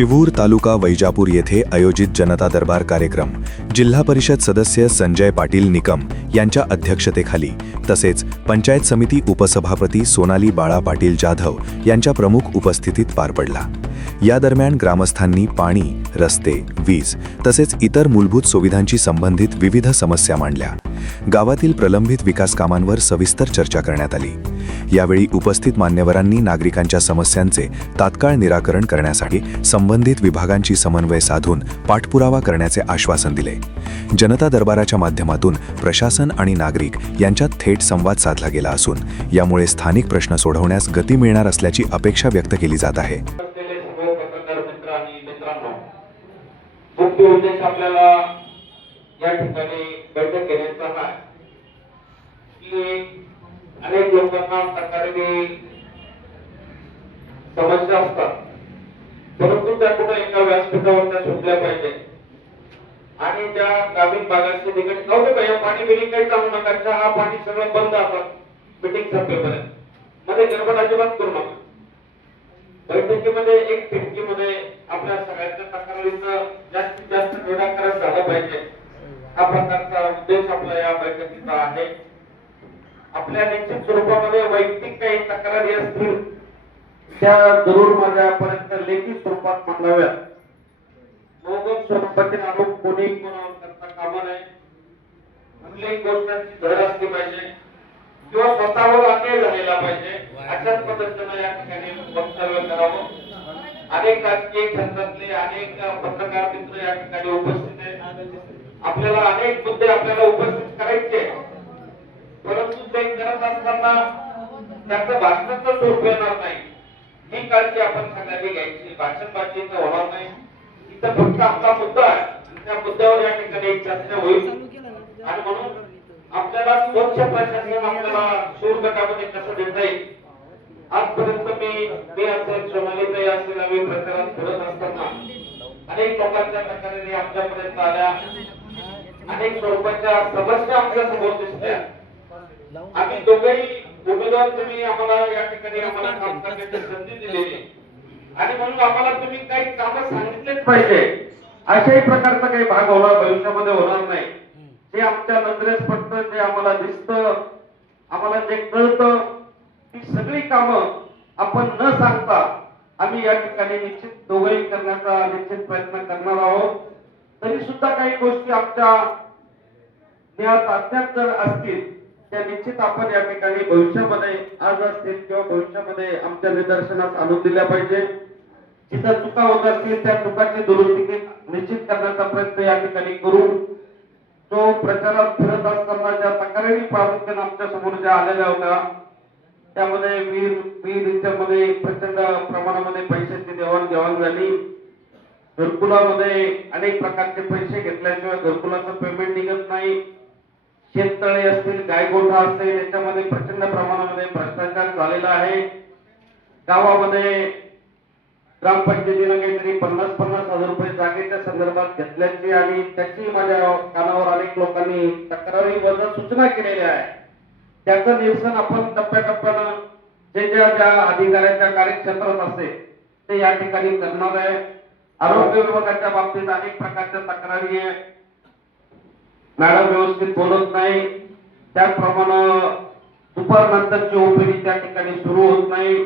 शिवूर तालुका वैजापूर येथे आयोजित जनता दरबार कार्यक्रम जिल्हा परिषद सदस्य संजय पाटील निकम यांच्या अध्यक्षतेखाली तसेच पंचायत समिती उपसभापती सोनाली बाळा पाटील जाधव यांच्या प्रमुख उपस्थितीत पार पडला। या दरम्यान ग्रामस्थांनी पाणी, रस्ते, वीज तसेच इतर मूलभूत सुविधांशी संबंधित विविध समस्या मांडल्या। गावातील प्रलंबित विकास कामांवर सविस्तर चर्चा करण्यात आली। यावेळी उपस्थित मान्यवरांनी नागरिकांच्या समस्यांचे तात्काळ निराकरण करण्यासाठी संबंधित विभागांशी समन्वय साधून पाठपुरावा करण्याचे आश्वासन दिले। जनता दरबाराच्या माध्यमातून प्रशासन आणि नागरिक यांच्यात थेट संवाद साधला गेला असून यामुळे स्थानिक प्रश्न सोडवण्यास गती मिळणार असल्याची अपेक्षा व्यक्त केली जात आहे। मुख्य उद्देश आपल्याला या ठिकाणी बैठक घेण्याचा आहे की अनेक लोकांना तक्रारी समस्या असतात, परंतु त्या कुठे एका व्यासपीठावर त्या सुटल्या पाहिजे आणि त्या ग्रामीण भागाशी निगडीत नव्हते पाहिजे। पाणी बिलिंग काही चालू नका, चहा पाणी सगळं बंद असतात मीटिंग संपेपर्यंत, मध्ये गडबड अजिबात करू नका। बैठकीमध्ये एक खिडकीमध्ये आपल्या सगळ्यांच्या तक्रारींचं जास्तीत जास्त निराकरण झालं पाहिजे, हा प्रकारचा उद्देश आपला या बैठकीचा आहे। आपल्या निश्चित स्वरूपामध्ये वैयक्तिक काही तक्रारी असतील त्या जरूर माझ्यापर्यंत लेखी स्वरूपात मांडाव्यात। मोगम स्वरूपाचे आरोप कोणी कोणावर करता कामा नये। कुठल्याही गोष्टीची धड असली पाहिजे किंवा स्वतःवर अन्याय झालेला पाहिजे अशाच पद्धतीने या ठिकाणी वक्तव्य करावं। अनेक राजकीय क्षेत्रातले अनेक पत्रकार मित्र या ठिकाणी उपस्थित आहेत। आपल्याला अनेक मुद्दे आपल्याला उपस्थित करायचे, परंतु ते करत असताना त्याचं भाषणाचं स्वरूप येणार नाही, ही काळजी आपण सगळ्यांनी घ्यायची। भाषणबाजीचं होणार नाही, इथं फक्त आपला मुद्दा आहे, त्या मुद्द्यावर या ठिकाणी चर्चा होईल। आणि म्हणून आपल्याला स्वच्छ प्रशासन आपल्याला शूर गटामध्ये कसं देता येईल, आजपर्यंत मी असेल, सोनालीताई असेल, आम्ही प्रचारात फिरत असताना अनेक लोकांच्या तक्रारी आमच्यापर्यंत आल्या, अनेक स्वरूपाच्या समस्या आमच्या समोर दिसल्या। आम्ही दोघेही उमेदवार, तुम्ही आम्हाला या ठिकाणी आम्हाला काम करण्याची संधी दिलेली आणि म्हणून आम्हाला तुम्ही काही कामं सांगितलेच पाहिजे। अशाही प्रकारचा काही भाग होणार भविष्यामध्ये होणार नाही। जे आमच्या नजरेस पडतं, जे आम्हाला दिसतं, आम्हाला जे कळतं, ती सगळी कामं आपण न सांगता आम्ही या ठिकाणी निश्चित दोघंही करण्याचा निश्चित प्रयत्न करणार आहोत। तरी सुद्धा काही गोष्टी आमच्या ज्ञात अज्ञात जर असतील त्या निश्चित आपण या ठिकाणी भविष्यामध्ये आज असतील किंवा भविष्यामध्ये आमच्या निदर्शनास आणून दिल्या पाहिजे। जिथं चुका होत असतील त्या चुकांची दुरुस्ती निश्चित करण्याचा प्रयत्न या ठिकाणी करू। जो प्रचारात फिरत असताना ज्या तक्रारी प्रामुख्याने आमच्या समोर ज्या आलेल्या होत्या त्यामध्ये वीज प्रचंड प्रमाणामध्ये पैशाची देवाणघेवाण झाली। घरकुलामध्ये अनेक प्रकारचे पैसे घेतल्याशिवाय घरकुलाचं पेमेंट निघत नाही। शेततळे असतील, गायगोठा असेल, याच्यामध्ये प्रचंड प्रमाणामध्ये भ्रष्टाचार झालेला आहे। गावामध्ये ग्रामपंचायतीने काहीतरी 50-50 हजार रुपये जागेच्या संदर्भात घेतल्याची आणि त्याची माझ्या कानावर अनेक लोकांनी तक्रारी वजा सूचना केलेल्या आहे। त्याचं निरसन आपण टप्प्याटप्प्यानं जे ज्या अधिकाऱ्यांच्या कार्यक्षेत्रात असेल ते या ठिकाणी करणार आहे। आरोग्य विभागाच्या बाबतीत अनेक प्रकारच्या तक्रारी आहे, मॅडम व्यवस्थित बोलत नाही, त्याचप्रमाणे दुपारनंतरची ओपीडी त्या ठिकाणी सुरू होत नाही।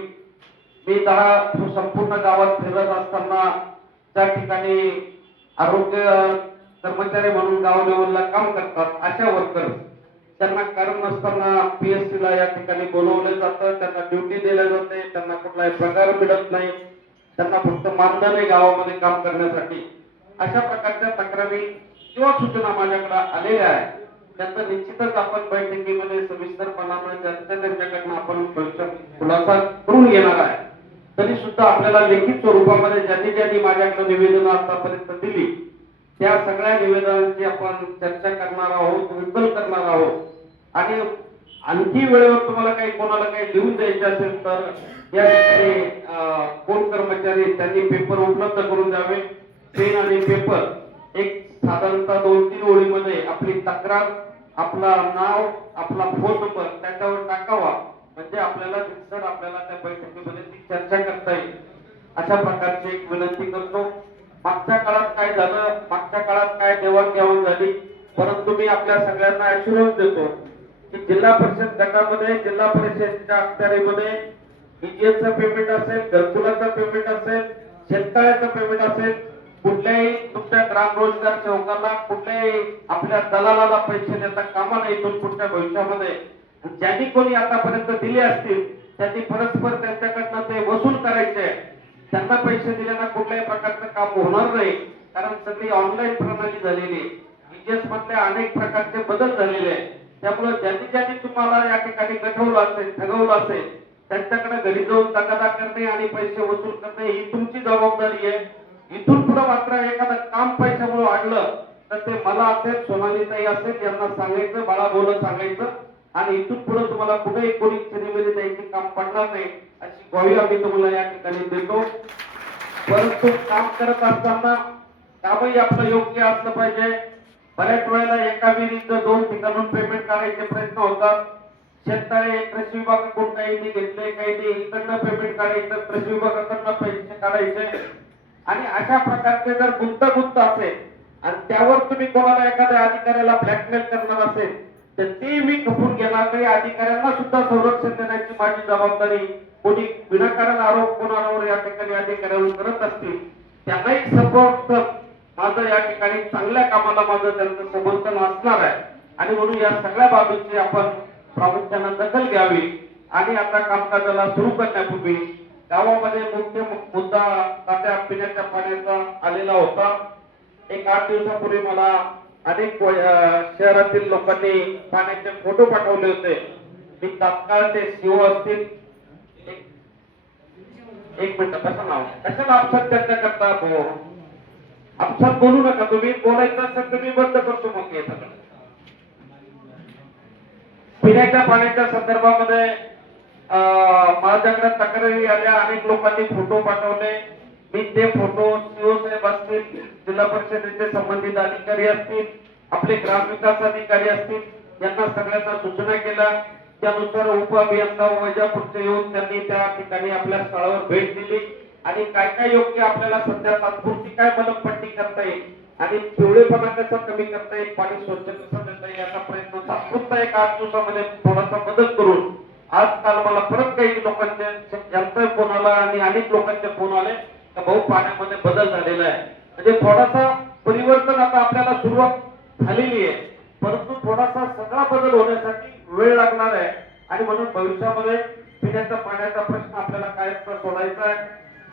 मी संपूर्ण गावात फिरत असताना त्या ठिकाणी आरोग्य कर्मचारी म्हणून गाव लेवलला काम करतात अशा वर्कर त्यांना कारण नसताना PSC ला या ठिकाणी बोलवलं जातं, त्यांना ड्युटी दिल्या जाते, त्यांना कुठलाही पगार मिळत नाही, त्यांना फक्त मानधन आहे गावामध्ये काम करण्यासाठी। अशा प्रकारच्या तक्रारी किंवा सूचना माझ्याकडे आलेल्या आहेत, त्याचा निश्चितच आपण बैठकीमध्ये सविस्तरपणाने त्यांच्याकडनं आपण खुलासा करून घेणार आहे। तरी सुद्धा आपल्याला लिखित स्वरूपामध्ये ज्यांनी माझ्याकडे निवेदन आतापर्यंत दिली त्या सगळ्या निवेदनांची आपण चर्चा करणार आहोत, विकल करणार आहोत। आणि आणखी वेळेवर तुम्हाला काही कोणाला काही लिहून द्यायचे असेल तर या ठिकाणी कोण कर्मचारी त्यांनी पेपर उपलब्ध करून द्यावे। पेन आणि पेपर एक साधारणतः 2-3 ओळीमध्ये आपली तक्रार, आपला नाव, आपला फोन नंबर त्याच्यावर टाकावा, म्हणजे आपल्याला त्या बैठकीमध्ये ती चर्चा करता येईल। अशा प्रकारची एक विनंती करतो. मागच्या काळात काय झालं, मागच्या काळात काय देवाणघेवाण झाली, परंतु मी आपल्या सगळ्यांना ऍश्युरन्स देतो की जिल्हा परिषद गटामध्ये, जिल्हा परिषदेच्या अखत्यारीमध्ये ईजीएसचं पेमेंट असेल, घरकुलाचं पेमेंट असेल, शेततळ्याचं पेमेंट असेल, कुठल्याही तुमच्या ग्राम रोजगार सेवकाला, कुठल्याही आपल्या दलालाला पैसे देता कामा नये इथून पुढच्या भविष्यामध्ये. ज्यांनी कोणी आतापर्यंत दिले असतील त्यांनी परस्पर त्यांच्याकडनं ते वसूल करायचे. त्यांना पैसे दिल्यानं कुठल्याही प्रकारचं काम होणार नाही, कारण सगळी ऑनलाईन प्रणाली झालेली आहे. ईजीएस मधले अनेक प्रकारचे बदल झालेले आहेत. त्यामुळे ज्यांनी तुम्हाला या ठिकाणी गठवलं असेल, ठगवलं असेल, त्यांच्याकडे घरी जाऊन तक्रार करणे आणि पैसे वसूल करणे ही तुमची जबाबदारी आहे. इथून पुढे मात्र एखादं काम पैशामुळे वाढलं तर ते मला असेल, सोनालीताई असेल, यांना सांगायचं, बाळा बोलत सांगायचं आणि इथून पुढे तुम्हाला कुठेही कोणी चिरीमिरी द्यायची काम पडणार नाही अशी ग्वाही आम्ही तुम्हाला या ठिकाणी देतो. परंतु काम करत असताना कामही आपलं योग्य असलं पाहिजे. बऱ्याच वेळेला एका विहिरीचं 2 ठिकाणून पेमेंट काढायचे प्रयत्न होतात. शेततळे कृषी विभागाकडून काही घेतले, काही इकडनं पेमेंट काढायचं, कृषी विभागाकडनं पैसे काढायचे आणि अशा प्रकारचे जर गुंतागुंत असेल आणि त्यावर तुम्ही कोणाला एखाद्या अधिकाऱ्याला ब्लॅकमेल करणार असेल तर ते मी खपून घेणार नाही. अधिकाऱ्यांना सुद्धा संरक्षण देण्याची माझी जबाबदारी. कोणी विनाकारण आरोप कोणावर या ठिकाणी अधिकाऱ्यांवर करत असतील त्यांनाही सपोर्ट माझं या ठिकाणी चांगल्या कामाला माझं त्यांचं समर्थन असणार आहे आणि म्हणून या सगळ्या बाबींची आपण प्रामुख्यानं दखल घ्यावी. आणि आता कामकाजाला सुरू करण्यापूर्वी गावामध्ये मुख्य मुद्दा तात्या पिण्याच्या पाण्याचा आलेला होता. एक 8 दिवसापूर्वी मला अनेक शहरातील लोकांनी पाण्याचे फोटो पाठवले होते. मी तात्काळ ते सीओ असतील, एक मिनिट, कसं नाव, कशाला आपसात चर्चा करता? आपसात बोलू नका. तुम्ही बोलायचं असेल तर मी बंद करतो मग हे सगळं. पिण्याच्या पाण्याच्या संदर्भामध्ये माझ्याकडे तक्रारी आल्या, अनेक लोकांनी फोटो पाठवले. मी ते फोटो सीओ साहेब असतील, जिल्हा परिषदेचे संबंधित अधिकारी असतील, आपले ग्रामविकास अधिकारी असतील, यांना सगळ्यांना सूचना केल्या. त्यानुसार उपअभियंता वैजापूरचे येऊन त्यांनी त्या ठिकाणी आपल्या स्थळावर भेट दिली आणि काय काय योग्य आपल्याला सध्या तात्पुरती काय मलमपट्टी करता येईल आणि पिवळेपणा कसा कमी करता येईल, पाणी स्वच्छ कसं देता येईल याचा प्रयत्न तात्पुरता एक 8 दिवसामध्ये थोडासा मदत करून आज काल मला परत काही लोकांचे ज्यांचा फोन आला आणि अनेक लोकांचे फोन आले तर भाऊ पाण्यामध्ये बदल झालेला आहे. म्हणजे थोडासा परिवर्तन आता आपल्याला सुरुवात झालेली आहे, परंतु थोडासा सगळा बदल होण्यासाठी वेळ लागणार आहे आणि म्हणून भविष्यामध्ये पिण्याच्या पाण्याचा प्रश्न आपल्याला कायमचा सोडायचा आहे.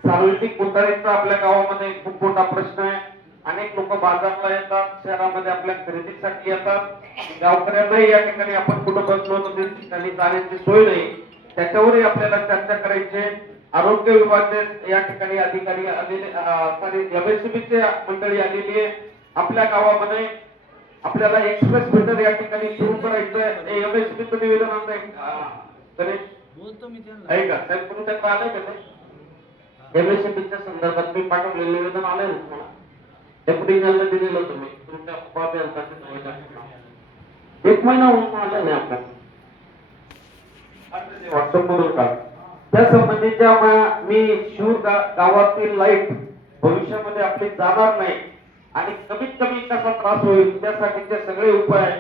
सार्वजनिक उतारीचा आपल्या गावामध्ये खूप मोठा प्रश्न आहे. अनेक लोक बाजारला येतात, शहरामध्ये आपल्या खरेदीसाठी येतात. गावकऱ्यांनाही या ठिकाणी आपण कुठं बसलो तर ठिकाणी जाण्याची सोय नाही, त्याच्यावरही आपल्याला चर्चा करायची. आरोग्य विभागाचे या ठिकाणी अधिकारी आलेले, एमएससीबीचे मंडळी आलेली आहे. आपल्या गावामध्ये आपल्याला एक्सप्रेस मीटर या ठिकाणी सुरू करायचं. एमएससीबीचं निवेदन आहे का साहेब? तुम्ही त्यात आलंय का ते एमएससीबीच्या संदर्भात मी पाठवलेलं निवेदन आलंय ना तुम्हाला? डेप्युटी जनरल दिलेलं तुम्ही तुमच्या उपाध्यायांसाठी 1 महिना होऊन आला नाही आपल्याला व्हॉट्सअपमधून का त्या संबंधीच्या मी शूर गावातील लाईट भविष्यामध्ये आपली जाणार नाही आणि कमीत कमी कसा त्रास होईल त्यासाठीचे सगळे उपाय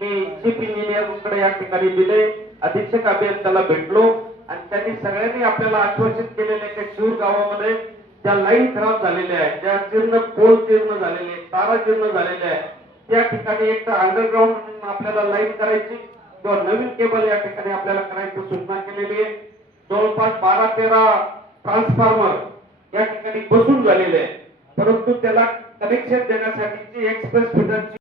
मी चीफ इंजिनियरकडे या ठिकाणी दिले. अधीक्षक अभियंत्याला भेटलो आणि त्यांनी सगळ्यांनी आपल्याला आश्वासित केलेले की शूर गावामध्ये ज्या लाईन खराब झालेल्या आहेत, ज्या जीर्ण पोल जीर्ण झालेले आहेत, तारा जीर्ण झालेल्या आहेत, त्या ठिकाणी एक तर अंडरग्राऊंड आपल्याला लाईन करायची किंवा नवीन केबल या ठिकाणी आपल्याला करायची सूचना केलेली आहे. जवळपास 12-13 ट्रान्सफॉर्मर या ठिकाणी बसून झालेले आहे, परंतु त्याला कनेक्शन देण्यासाठीची एक्सप्रेस मीटरची